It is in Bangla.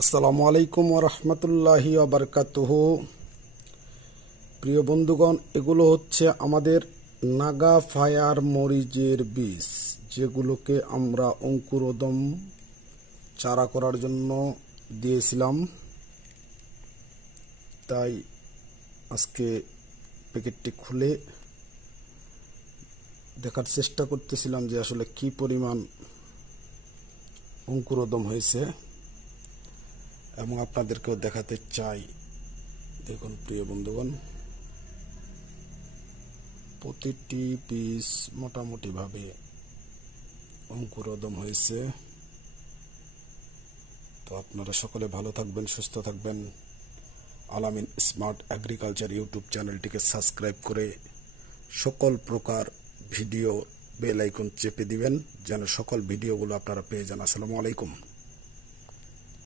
আসসালামু আলাইকুম ওয়া রাহমাতুল্লাহি ওয়া বারাকাতুহু। প্রিয় বন্ধুগণ, এগুলো হচ্ছে আমাদের নাগা ফায়ার মরিচের বীজ, যেগুলোকে আমরা অঙ্কুরোদম চারা করার জন্য দিয়েছিলাম। তাই আজকে প্যাকেটটি খুলে দেখার চেষ্টা করতেছিলাম যে আসলে কি পরিমাণ অঙ্কুরোদম হয়েছে, এবং আপনাদেরকেও দেখাতে চাই। দেখুন প্রিয় বন্ধুগণ, প্রতিটি বীজ মোটামুটি ভাবে অঙ্কুরোদম হয়েছে। তো আপনারা সকলে ভালো থাকবেন, সুস্থ থাকবেন। আলামিন স্মার্ট এগ্রিকালচার ইউটিউব চ্যানেলটিকে সাবস্ক্রাইব করে সকল প্রকার ভিডিও বেল আইকন চেপে দিবেন, যেন সকল ভিডিওগুলো আপনারা পেয়ে যান। আসসালামু আলাইকুম।